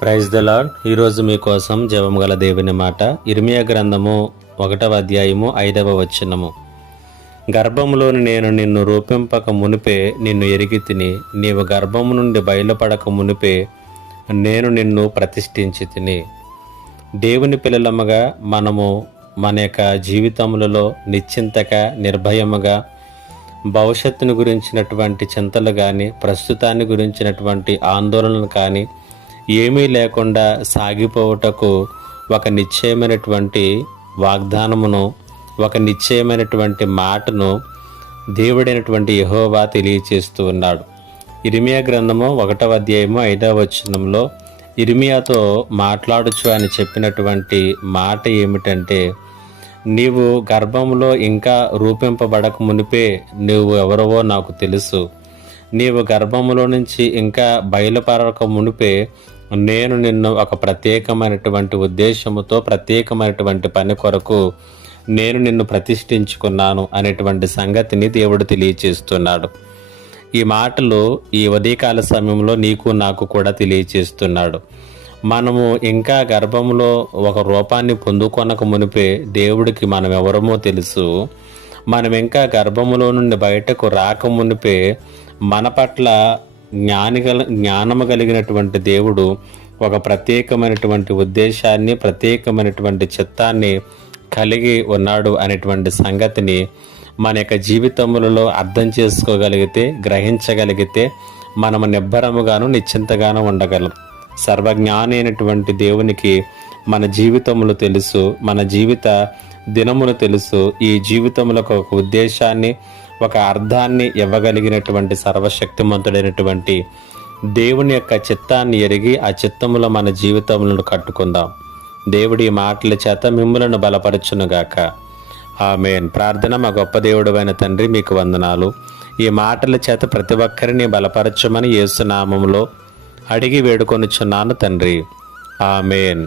Praise the lord. ఈరోజు మీకోసం జవం గల దేవుని మాట. ఇర్మియా గ్రంథము 1వ అధ్యాయము 5వ వచనము. గర్భములోని నేను నిన్ను రూపింపక మునిపే నిన్ను ఎరిగి తిని, నీవు గర్భము నుండి బయలుపడక మునిపే నేను నిన్ను ప్రతిష్ఠించి తిని. దేవుని పిల్లలముగా మనము మన యొక్క జీవితములలో నిశ్చింతగా నిర్భయముగా భవిష్యత్తును గురించినటువంటి చింతలు కానీ, ప్రస్తుతాన్ని గురించినటువంటి ఆందోళనలు కానీ ఏమీ లేకుండా సాగిపోవుటకు ఒక నిశ్చయమైనటువంటి వాగ్దానమును, ఒక నిశ్చయమైనటువంటి మాటను దేవుడైనటువంటి యెహోవా తెలియచేస్తూ ఉన్నాడు. ఇర్మియా గ్రంథము 1వ అధ్యాయము 5వ వచనంలో ఇర్మియాతో మాట్లాడుచు అని చెప్పినటువంటి మాట ఏమిటంటే, నీవు గర్భంలో ఇంకా రూపింపబడక మునిపే నువ్వు ఎవరవో నాకు తెలుసు. నీవు గర్భములో నుంచి ఇంకా బయలుపరక మునిపే నేను నిన్ను ఒక ప్రత్యేకమైనటువంటి ఉద్దేశముతో, ప్రత్యేకమైనటువంటి పని కొరకు నేను నిన్ను ప్రతిష్ఠించుకున్నాను అనేటువంటి సంగతిని దేవుడు తెలియచేస్తున్నాడు. ఈ మాటలు ఈ ఉదయకాల సమయంలో నీకు నాకు కూడా తెలియచేస్తున్నాడు. మనము ఇంకా గర్భంలో ఒక రూపాన్ని పొందుకొనక మునిపే దేవుడికి మనం ఎవరమో తెలుసు. మనం ఇంకా గర్భములో నుండి బయటకు రాక మునిపే మన పట్ల జ్ఞానము కలిగినటువంటి దేవుడు ఒక ప్రత్యేకమైనటువంటి ఉద్దేశాన్ని, ప్రత్యేకమైనటువంటి చిత్తాన్ని కలిగి ఉన్నాడు అనేటువంటి సంగతిని మన యొక్క జీవితములలో అర్థం చేసుకోగలిగితే, గ్రహించగలిగితే మనము నిబ్బరముగాను నిశ్చింతగాను ఉండగలం. సర్వజ్ఞాని అయినటువంటి దేవునికి మన జీవితములు తెలుసు, మన జీవిత దినములు తెలుసు. ఈ జీవితములకు ఒక ఉద్దేశాన్ని, ఒక అర్థాన్ని ఇవ్వగలిగినటువంటి సర్వశక్తిమంతుడైనటువంటి దేవుని యొక్క చిత్తాన్ని ఎరిగి ఆ చిత్తములో మన జీవితములను కట్టుకుందాం. దేవుడి మాటల చేత మిమ్ములను బలపరచునుగాక. ఆమేన్. ప్రార్థన. మా గొప్ప దేవుడైన తండ్రి, మీకు వందనాలు. ఈ మాటల చేత ప్రతి ఒక్కరిని బలపరచమని యేసు నామములో అడిగి వేడుకొనుచున్నాను తండ్రి. ఆమేన్.